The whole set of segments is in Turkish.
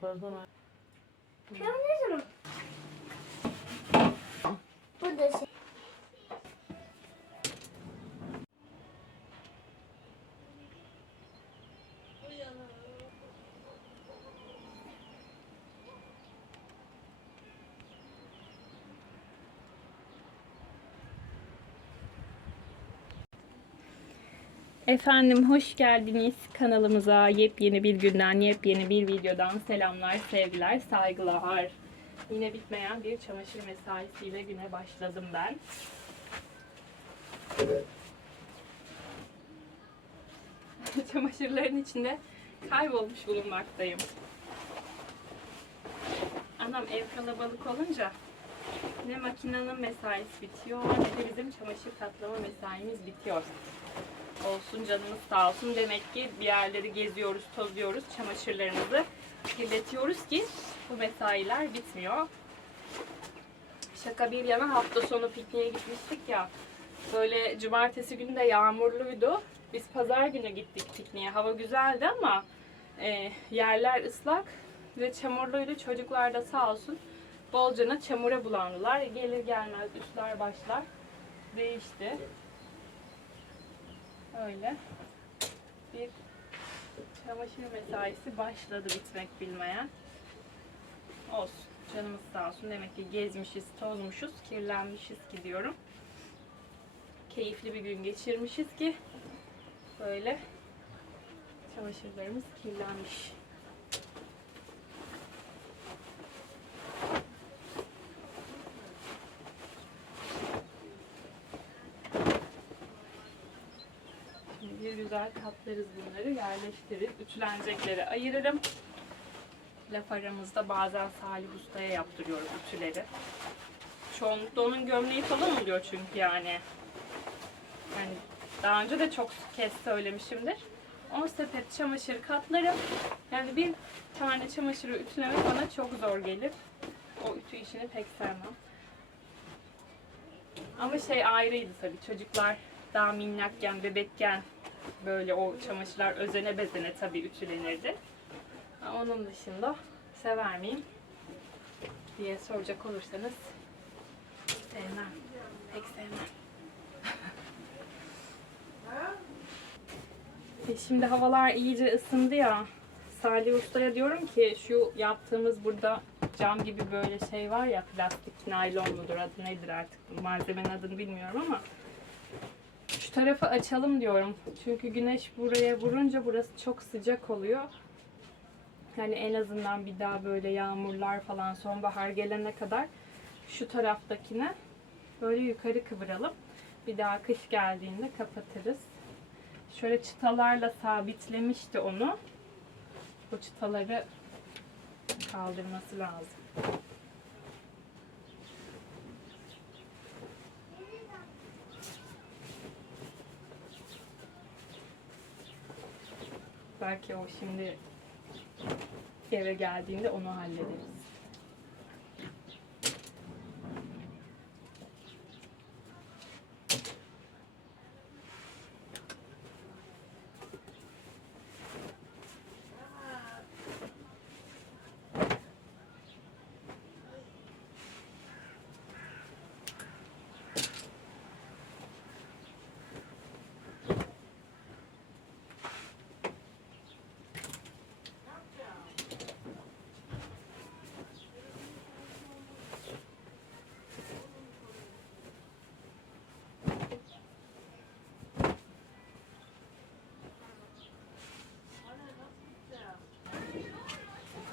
Parmaklardan ay- Ya ne zaman? Bu da şey. Efendim hoş geldiniz kanalımıza. Yepyeni bir günden, yepyeni bir videodan selamlar, sevgiler, saygılar. Yine bitmeyen bir çamaşır mesaisiyle güne başladım ben. Çamaşırların içinde kaybolmuş bulunmaktayım. Anam ev kalabalık olunca ne makinenin mesaisi bitiyor ne de bizim çamaşır katlama mesaimiz bitiyor. Olsun canımız sağ olsun. Demek ki bir yerleri geziyoruz, tozuyoruz, çamaşırlarımızı kirletiyoruz ki bu mesailer bitmiyor. Şaka bir yana hafta sonu pikniğe gitmiştik ya. Böyle cumartesi günü de yağmurluydu. Biz pazar günü gittik pikniğe. Hava güzeldi ama e, yerler ıslak ve çamurluydu. Çocuklar da sağ olsun bolcana çamura bulandılar. Gelir gelmez üstler başlar değişti. Öyle bir çamaşır mesaisi başladı bitmek bilmeyen. Olsun. Canımız sağ olsun. Demek ki gezmişiz, tozmuşuz, kirlenmişiz ki diyorum. Keyifli bir gün geçirmişiz ki böyle çamaşırlarımız kirlenmiş. Şimdi bir güzel katlarız bunları, yerleştiririz. Ütülenecekleri ayırırım. Laf aramızda bazen Salih Usta'ya yaptırıyorum ütüleri. Çoğunlukla onun gömleği falan oluyor çünkü yani. Yani daha önce de çok kez söylemişimdir. 10 sepet çamaşır katlarım. Yani bir tane çamaşırı ütülemek bana çok zor gelir. O ütü işini pek sevmem. Ama şey ayrıydı tabii. Çocuklar daha minnakken, bebekken böyle o çamaşırlar özene bezene tabii ütülenirdi. Onun dışında sever miyim diye soracak olursanız sevmem. Pek sevmem. E şimdi havalar iyice ısındı ya. Salih Usta'ya diyorum ki şu yaptığımız burada cam gibi böyle şey var ya plastik naylon mudur adı nedir artık malzemenin adını bilmiyorum ama tarafı açalım diyorum. Çünkü güneş buraya vurunca burası çok sıcak oluyor. Yani en azından bir daha böyle yağmurlar falan sonbahar gelene kadar şu taraftakine böyle yukarı kıvıralım. Bir daha kış geldiğinde kapatırız. Şöyle çıtalarla sabitlemişti onu. Bu çıtaları kaldırması lazım. Belki o şimdi eve geldiğinde onu hallederiz.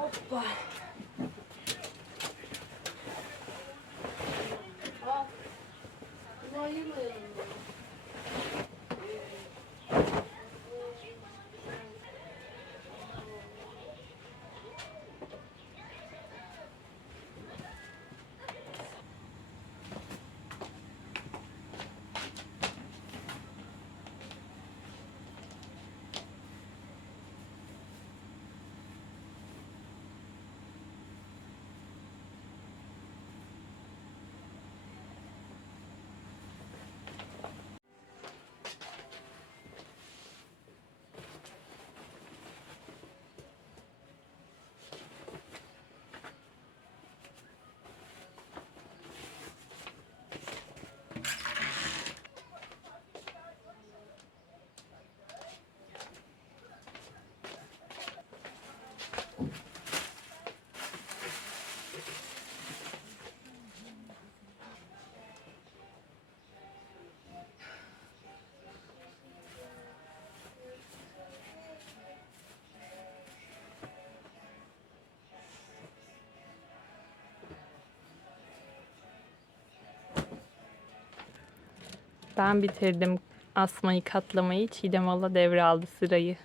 Hoppa. Bunu Ben bitirdim asmayı katlamayı. Çiğdem Ala devraldı sırayı.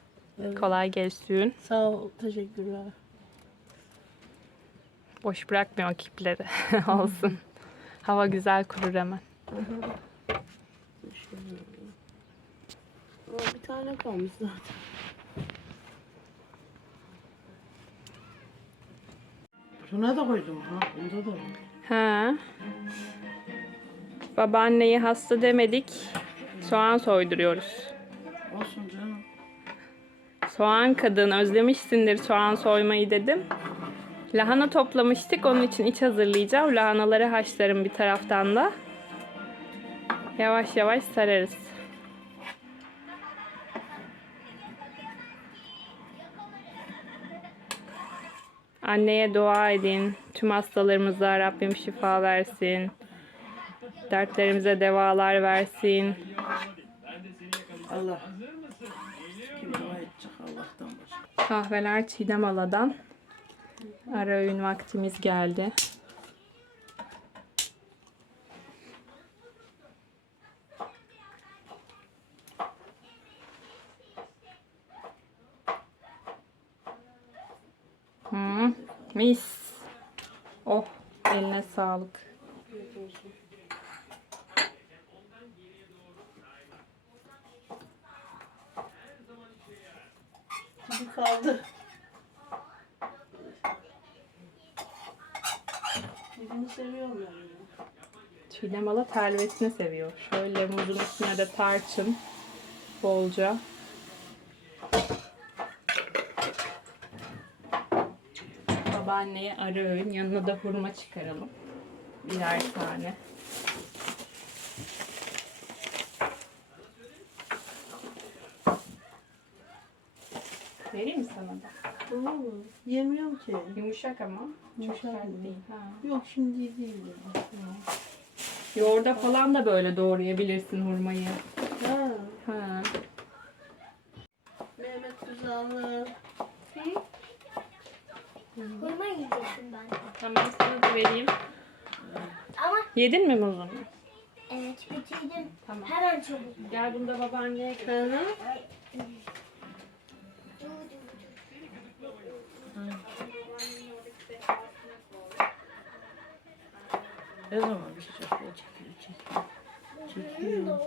Evet. Kolay gelsin. Sağ ol. Teşekkürler. Boş bırakmıyor kipleri. Olsun. Hava güzel kurur hemen. Bir tane kalmış zaten. Şuna da koydum ha. Bunda da var. Babaanneyi hasta demedik. Soğan soyduruyoruz. Olsun canım. Soğan kadın özlemişsindir soğan soymayı dedim. Lahana toplamıştık. Onun için iç hazırlayacağım. Lahanaları haşlarım bir taraftan da. Yavaş yavaş sararız. Anneye dua edin. Tüm hastalarımıza Rabbim şifa versin. Dertlerimize devalar versin. Allah. Kim dua edecek Allah'tan başka. Kahveler Çiğdem Ala'dan. Ara öğün vaktimiz geldi. Hmm, mis. Oh, eline sağlık. Gibi kaldı. Dibini seviyorum ben. ya. Çiğdem Ala terlivesini seviyor. Şöyle muzun üstüne de tarçın bolca. Babaanneye ara öğün. Yanına da hurma çıkaralım. Birer tane. Vereyim mi sana da? Oo, yemiyorum ki. Yumuşak ama. Çok Yumuşak sert mı? değil. Ha. Yok şimdi değil. ya. Yoğurda falan da böyle doğrayabilirsin hurmayı. Ha. Ha. Mehmet Rızalı. Hurma yiyecektim ben. Tamam sana da vereyim. Ama Yedin mi muzunu? evet bitirdim. Tamam. Hemen çabuk. Gel bunu da babaanneye götür. Hı hı. Ne zaman pişecek? O çekiyor, çekiyor. Çekiyor.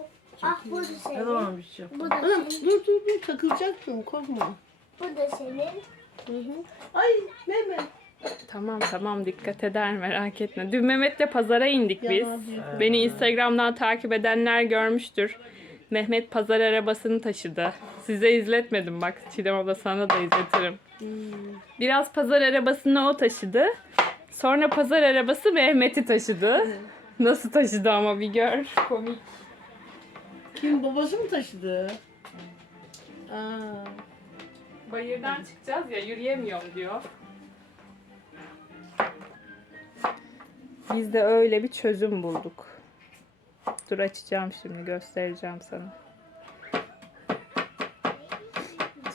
Ah bu da Ne senin. zaman pişecek? Bu da Anam senin. dur dur dur takılacaksın korkma. Bu da senin. Hı hı. Ay Mehmet. Tamam tamam dikkat eder merak etme. Dün Mehmet'le pazara indik biz. Beni Instagram'dan takip edenler görmüştür. Mehmet pazar arabasını taşıdı. Size izletmedim bak Çiğdem abla sana da izletirim. Biraz pazar arabasını o taşıdı. Sonra pazar arabası Mehmet'i taşıdı. Nasıl taşıdı ama bir gör. Komik. Kim babası mı taşıdı? Aa. Bayırdan çıkacağız ya yürüyemiyorum diyor. Biz de öyle bir çözüm bulduk. Dur açacağım şimdi göstereceğim sana.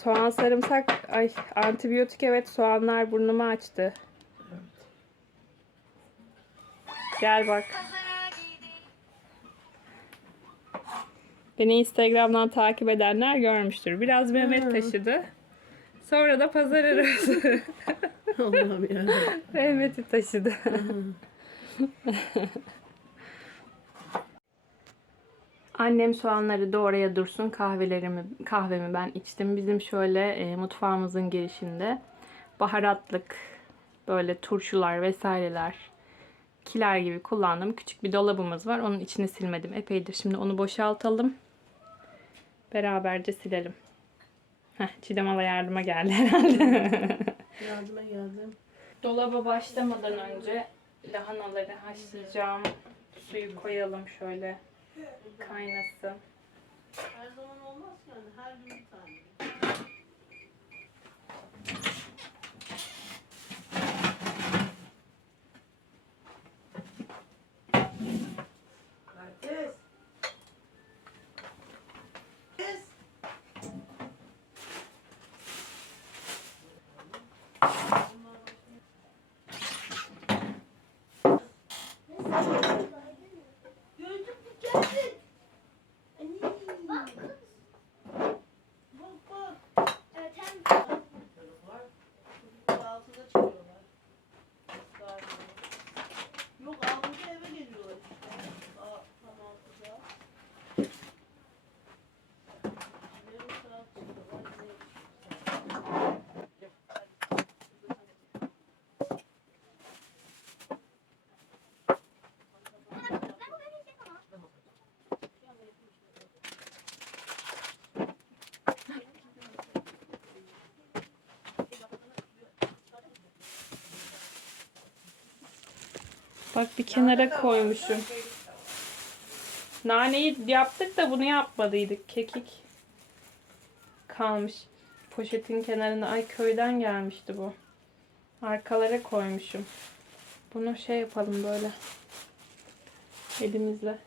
Soğan sarımsak ay antibiyotik evet soğanlar burnumu açtı. Gel bak. Beni Instagram'dan takip edenler görmüştür. Biraz Mehmet taşıdı. Sonra da pazar arası Allah'ım ya. Mehmet'i taşıdı. Annem soğanları doğraya dursun. Kahvelerimi, kahvemi ben içtim. Bizim şöyle e, mutfağımızın girişinde baharatlık, böyle turşular vesaireler, kiler gibi kullandığım küçük bir dolabımız var. Onun içini silmedim. Epeydir. Şimdi onu boşaltalım. Beraberce silelim. Heh, Çiğdem Hala yardıma geldi herhalde. Yardıma geldim. Dolaba başlamadan önce lahanaları haşlayacağım. Suyu koyalım şöyle kaynasın. Her zaman olmaz yani. Her gün bir tane. Bak bir kenara koymuşum. Naneyi yaptık da bunu yapmadıydık. Kekik kalmış. Poşetin kenarına. Ay köyden gelmişti bu. Arkalara koymuşum. Bunu şey yapalım böyle. Elimizle.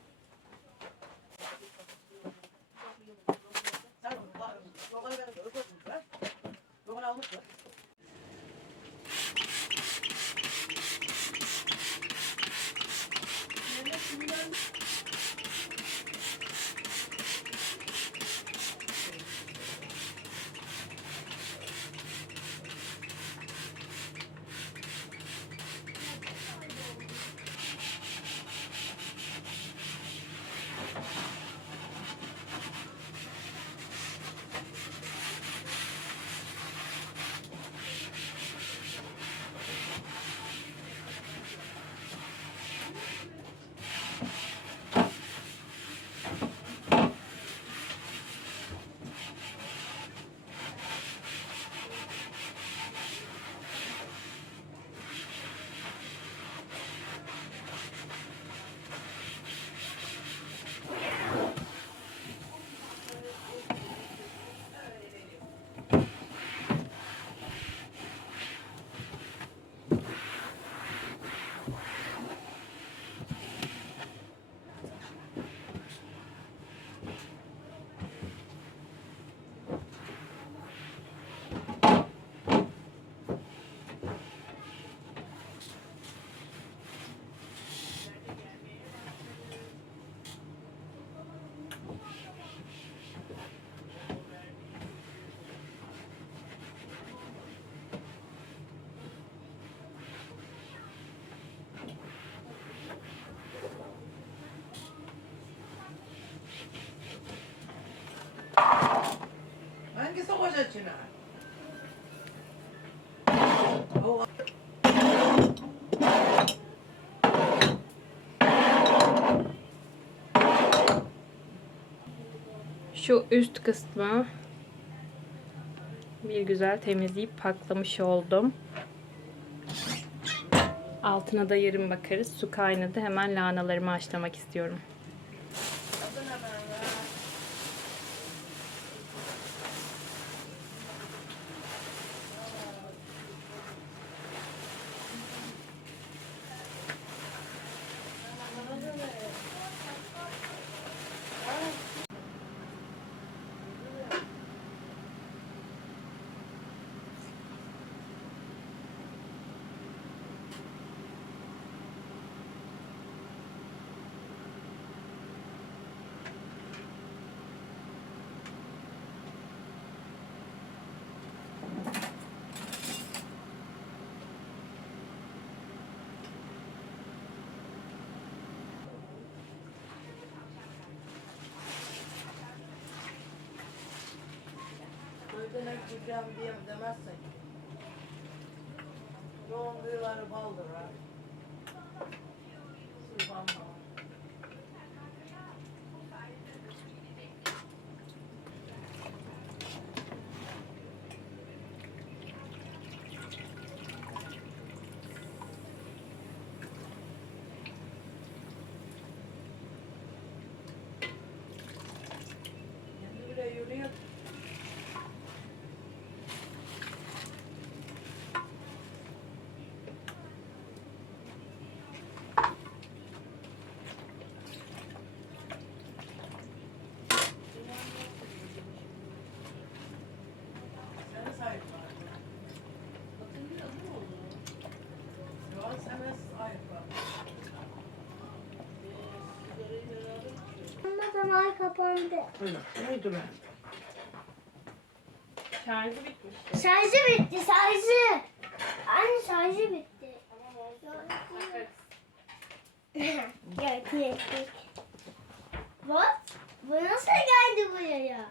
Hangisi koca çınar? Şu üst kısmı bir güzel temizleyip paklamış oldum. Altına da yarım bakarız. Su kaynadı. Hemen lahanalarımı haşlamak istiyorum. Köyden ekeceğim diye demezsin. Yoğun kıyıları baldır ha. bende. Hı, neydi bende? Şarjı bitmişti. Şarjı bitti şarjı. Anne şarjı bitti. Yok yettik. What? Bu nasıl geldi buraya?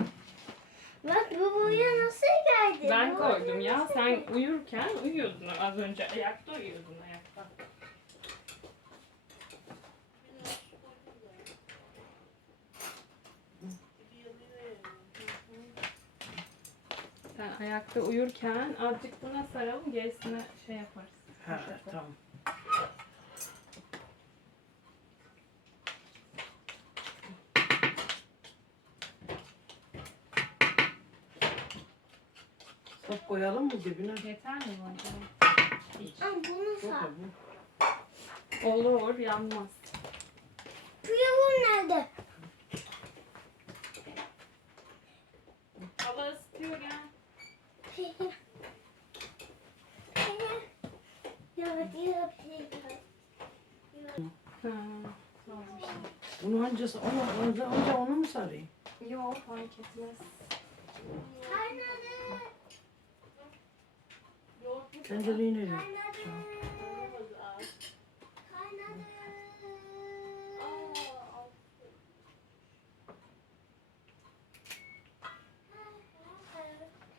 Bak bu buraya nasıl geldi? Ben bu koydum ya. Sen uyurken uyuyordun az önce. Ayakta uyuyordun ayakta. Sen ayakta uyurken azıcık buna saralım gerisine şey yaparız. Ha, tamam. Sap koyalım mı dibine? Yeter mi bu acaba? Bunu sar. Olur yanmaz. Pilavın nerede? Hava ısıtıyor ya. Bunu önce, onu, önce, önce onu mu sarayım? Yok fark etmez. Kendiliğine yiyor. Kaynadı. Kaynadı.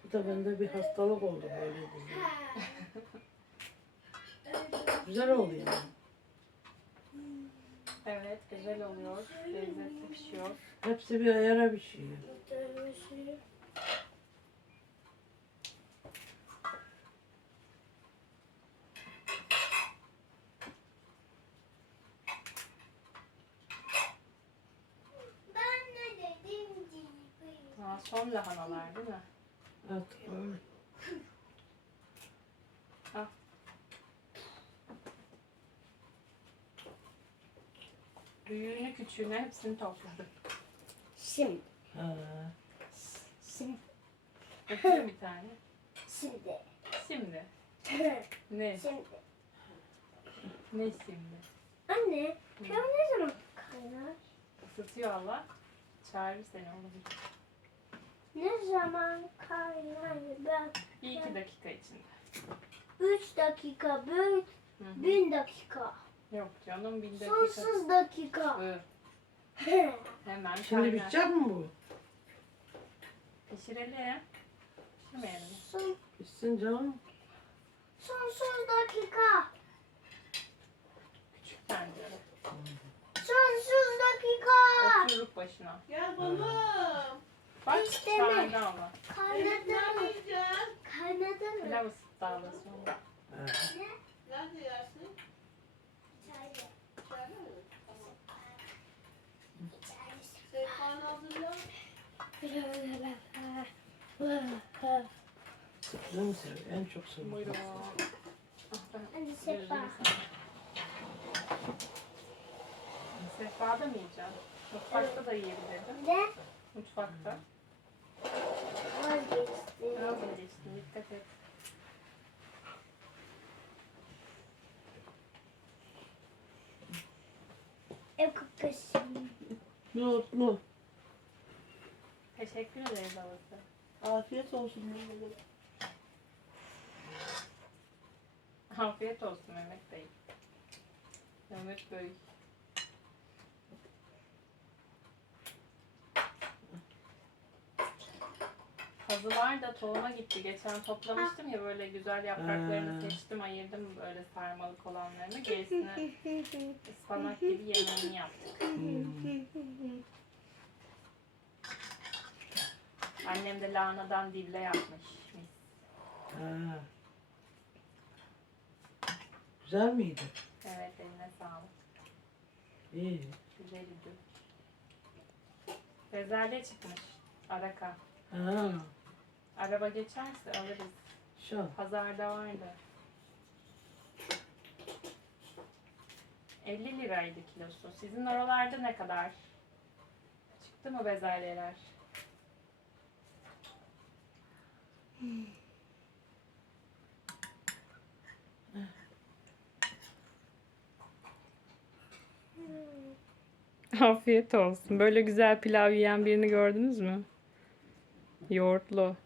Bu da bende bir hastalık oldu böyle diye. Güzel oldu yani. Evet güzel oluyor. Lezzetli pişiyor. Hepsi bir ayara bir şey. Ben ne dedim gibi. Ha, son lahanalar değil mi? Evet, öyle. Büyüğünü küçüğünü hepsini topladık. Şimdi. Ha. Şimdi. Yapayım bir tane. Şimdi. Şimdi. Ne? Şimdi. Ne şimdi? Anne, pilav ne zaman kaynar? Isıtıyor Allah. Çağırır seni olur. Ne zaman kaynar? Ben Bir iki dakika içinde. 3 dakika, bir, Hı hı. bin dakika. Yok canım bin dakika. Sonsuz dakika. Hemen Şimdi kaynar. bitecek mi bu? Pişirelim. Pişirmeyelim. Son, Bitsin canım. sonsuz dakika. Küçük tencere. Sonsuz dakika. Oturuk başına. Gel balım. Bak İsteme. çağırdı Allah. Kaynadı Ne mı? Kaynadı mı? Pilav ısıttı Allah sonra. Ha. Nerede yersin? İçeride. İçeride mi? Tamam. İçeride. Sehpanı hazırla. Kızım sev, en çok ben Hadi sefa. Sehpada mı yiyeceğim? Mutfakta da yiyebilirim. Ne? Mutfakta. Geçtim. Dikkat et. Ev kokusu. Mutlu. Teşekkür ederiz babası. Afiyet olsun. Afiyet olsun Mehmet Bey. Mehmet Bey. Kazılar da tohuma gitti. Geçen toplamıştım ya böyle güzel yapraklarını seçtim, ayırdım böyle sarmalık olanlarını. Gerisini ıspanak gibi yemeğini yaptık. Hmm. Annem de lahanadan dille yapmış. Ha. Güzel miydi? Evet eline sağlık. İyi. Güzeldi. Bezelye çıkmış. Araka. Ha. Araba geçerse alırız. Şan. Pazarda vardı. 50 liraydı kilosu. Sizin oralarda ne kadar? Çıktı mı bezelyeler? Afiyet olsun. Böyle güzel pilav yiyen birini gördünüz mü? Yoğurtlu.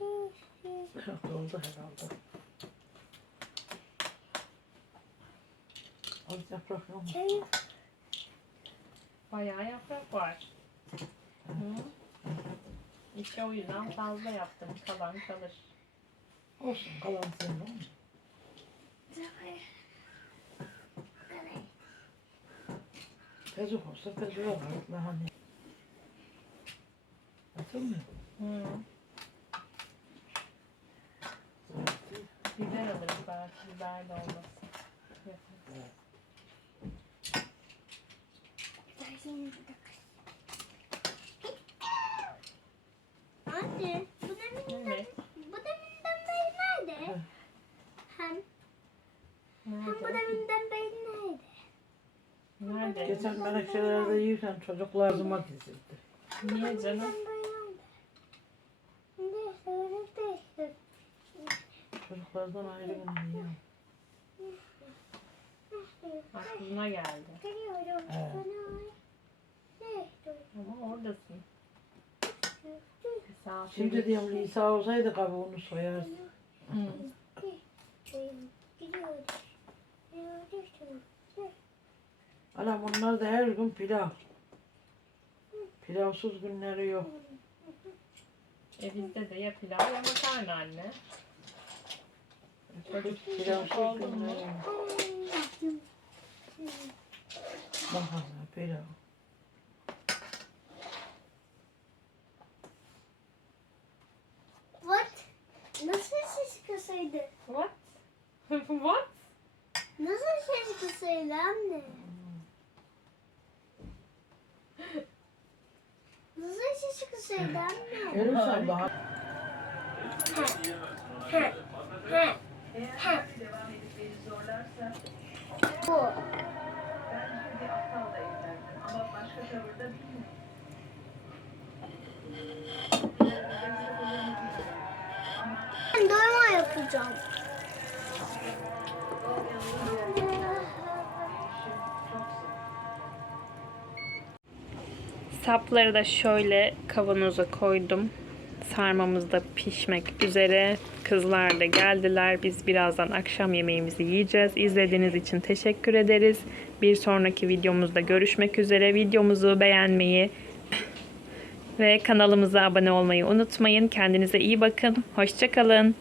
Doldu herhalde. Az yaprak yok mu? Bayağı yaprak var. Hı. İşte o yüzden fazla yaptım. Kalan kalır. Olsun kalan senin olur mu? Pezuk olsa pezuk var. Daha ne? Atılmıyor. Hı. Biber. Biber de olmasın. Anne, bu deminden, Evet. bu deminden beri nerede? Hem, hem bu deminden beri nerede? Nerede? Geçen menekşelerde yiyirken çocuklar zıma dizildi. Niye canım? Deminden beri nerede? Neyse, öyle değil. Çocuklardan ayrı gün yiyor. Aklına geldi. Ama oradasın. Misafir. Şimdi diyorum Lisa olsaydı kabuğunu soyardı. Hı. Anam onlar da her gün pilav. Pilavsız günleri yok. E bizde de ya pilav ya makarna anne. Çocuk mu? günleri yok. Makarna, pilav. What? Nasıl ses kısaydı? What? What? Nasıl ses kısaydı anne? Nasıl ses kısaydı anne? Gelirsen bana. Sapları da şöyle kavanoza koydum. Sarmamız da pişmek üzere. Kızlar da geldiler. Biz birazdan akşam yemeğimizi yiyeceğiz. İzlediğiniz için teşekkür ederiz. Bir sonraki videomuzda görüşmek üzere. Videomuzu beğenmeyi ve kanalımıza abone olmayı unutmayın. Kendinize iyi bakın. Hoşçakalın.